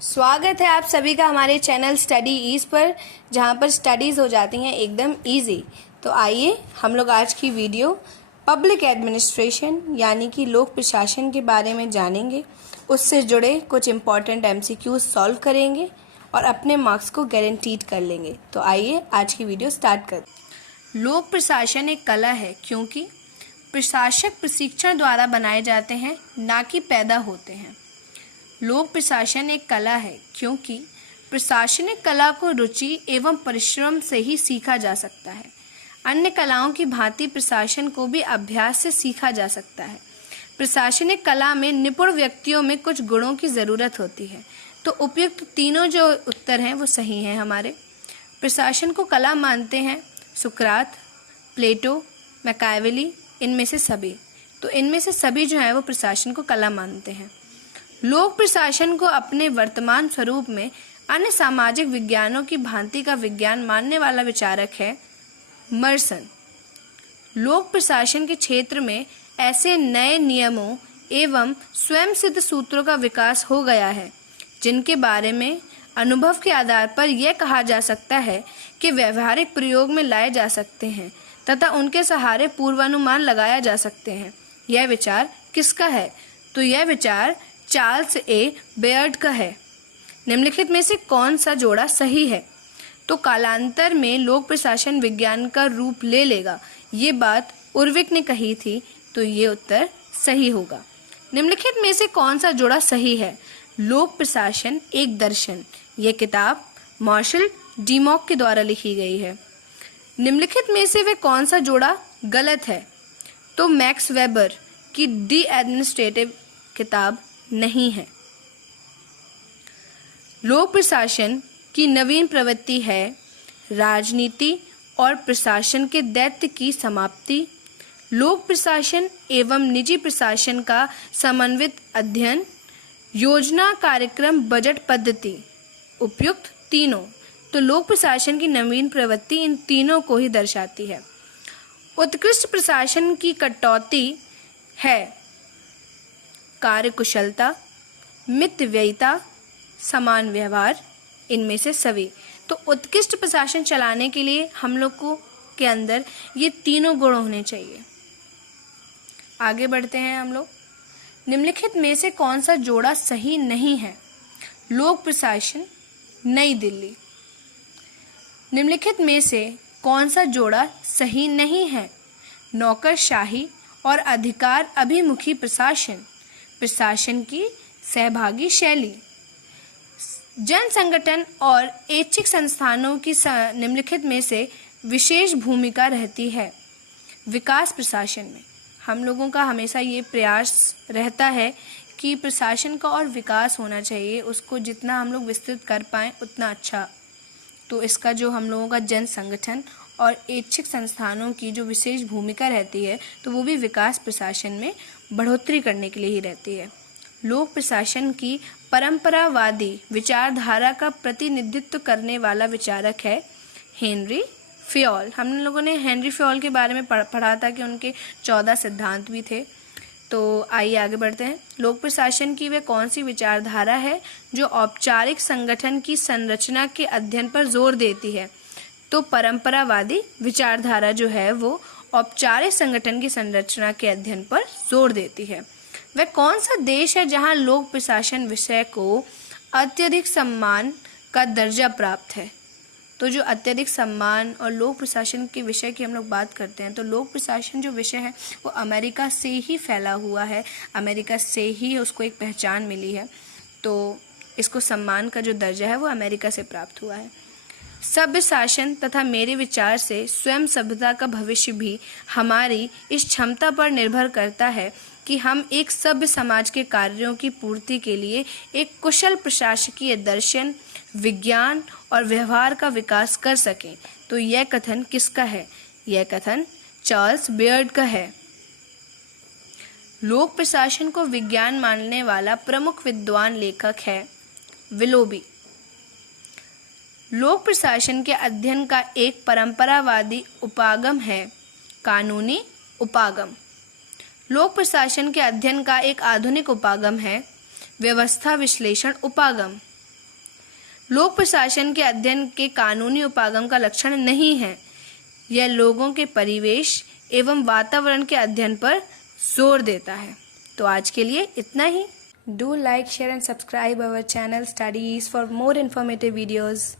स्वागत है आप सभी का हमारे चैनल स्टडी ईज पर, जहां पर स्टडीज़ हो जाती हैं एकदम इजी। तो आइए हम लोग आज की वीडियो पब्लिक एडमिनिस्ट्रेशन यानी कि लोक प्रशासन के बारे में जानेंगे। उससे जुड़े कुछ इम्पॉर्टेंट एमसीक्यूज सॉल्व करेंगे और अपने मार्क्स को गारंटीड कर लेंगे। तो आइए आज की वीडियो स्टार्ट करते। लोक प्रशासन एक कला है क्योंकि प्रशासक प्रशिक्षण द्वारा बनाए जाते हैं, ना कि पैदा होते हैं। लोक प्रशासन एक कला है क्योंकि प्रशासनिक कला को रुचि एवं परिश्रम से ही सीखा जा सकता है। अन्य कलाओं की भांति प्रशासन को भी अभ्यास से सीखा जा सकता है। प्रशासनिक कला में निपुण व्यक्तियों में कुछ गुणों की ज़रूरत होती है। तो उपयुक्त तीनों जो उत्तर हैं वो सही हैं हमारे। प्रशासन को कला मानते हैं सुकरात, प्लेटो, मैकावेली, इनमें से सभी। तो इनमें से सभी जो है वो प्रशासन को कला मानते हैं। लोक प्रशासन को अपने वर्तमान स्वरूप में अन्य सामाजिक विज्ञानों की भांति का विज्ञान मानने वाला विचारक है मर्सन। लोक प्रशासन के क्षेत्र में ऐसे नए नियमों एवं स्वयं सिद्ध सूत्रों का विकास हो गया है जिनके बारे में अनुभव के आधार पर यह कहा जा सकता है कि व्यवहारिक प्रयोग में लाए जा सकते हैं तथा उनके सहारे पूर्वानुमान लगाया जा सकते हैं। यह विचार किसका है? तो यह विचार चार्ल्स ए बेयर्ड का है। निम्नलिखित में से कौन सा जोड़ा सही है? तो कालांतर में लोक प्रशासन विज्ञान का रूप ले लेगा, ये बात उर्विक ने कही थी, तो ये उत्तर सही होगा। निम्नलिखित में से कौन सा जोड़ा सही है? लोक प्रशासन एक दर्शन। यह किताब मार्शल डीमॉक के द्वारा लिखी गई है। निम्नलिखित में से वे कौन सा जोड़ा गलत है? तो मैक्स वेबर की डी एडमिनिस्ट्रेटिव किताब नहीं है। लोक प्रशासन की नवीन प्रवृत्ति है राजनीति और प्रशासन के दैत्य की समाप्ति, लोक प्रशासन एवं निजी प्रशासन का समन्वित अध्ययन, योजना, कार्यक्रम, बजट पद्धति। उपयुक्त तीनों। तो लोक प्रशासन की नवीन प्रवृत्ति इन तीनों को ही दर्शाती है। उत्कृष्ट प्रशासन की कटौती है कार्यकुशलता, मितव्ययिता, समान व्यवहार, इनमें से सभी। तो उत्कृष्ट प्रशासन चलाने के लिए हम लोग को के अंदर ये तीनों गुण होने चाहिए। आगे बढ़ते हैं हम लोग। निम्नलिखित में से कौन सा जोड़ा सही नहीं है? लोक प्रशासन नई दिल्ली। निम्नलिखित में से कौन सा जोड़ा सही नहीं है? नौकरशाही और अधिकार अभिमुखी प्रशासन, प्रशासन की सहभागी शैली, जन संगठन और ऐच्छिक संस्थानों की निम्नलिखित में से विशेष भूमिका रहती है विकास प्रशासन में। हम लोगों का हमेशा ये प्रयास रहता है कि प्रशासन का और विकास होना चाहिए, उसको जितना हम लोग विस्तृत कर पाएँ उतना अच्छा। तो इसका जो हम लोगों का जन संगठन और ऐच्छिक संस्थानों की जो विशेष भूमिका रहती है, तो वो भी विकास प्रशासन में बढ़ोतरी करने के लिए ही रहती है। लोक प्रशासन की परंपरावादी विचारधारा का प्रतिनिधित्व करने वाला विचारक है हेनरी फयोल। हम लोगों ने हेनरी फयोल के बारे में पढ़ा था कि उनके 14 सिद्धांत भी थे। तो आइए आगे बढ़ते हैं। लोक प्रशासन की वह कौन सी विचारधारा है जो औपचारिक संगठन की संरचना के अध्ययन पर जोर देती है? तो परंपरावादी विचारधारा जो है वो औपचारिक संगठन की संरचना के अध्ययन पर जोर देती है। वह कौन सा देश है जहां लोक प्रशासन विषय को अत्यधिक सम्मान का दर्जा प्राप्त है? तो जो अत्यधिक सम्मान और लोक प्रशासन के विषय की हम लोग बात करते हैं, तो लोक प्रशासन जो विषय है वो अमेरिका से ही फैला हुआ है, अमेरिका से ही उसको एक पहचान मिली है। तो इसको सम्मान का जो दर्जा है वो अमेरिका से प्राप्त हुआ है। सभ्य शासन तथा मेरे विचार से स्वयं सभ्यता का भविष्य भी हमारी इस क्षमता पर निर्भर करता है कि हम एक सभ्य समाज के कार्यों की पूर्ति के लिए एक कुशल प्रशासकीय दर्शन, विज्ञान और व्यवहार का विकास कर सकें। तो यह कथन किसका है? यह कथन चार्ल्स बेयर्ड का है। लोक प्रशासन को विज्ञान मानने वाला प्रमुख विद्वान लेखक है विलोबी। लोक प्रशासन के अध्ययन का एक परंपरावादी उपागम है कानूनी उपागम। लोक प्रशासन के अध्ययन का एक आधुनिक उपागम है व्यवस्था विश्लेषण उपागम। लोक प्रशासन के अध्ययन के कानूनी उपागम का लक्षण नहीं है। यह लोगों के परिवेश एवं वातावरण के अध्ययन पर जोर देता है। तो आज के लिए इतना ही। Do like, share and subscribe our channel study ease for more informative videos.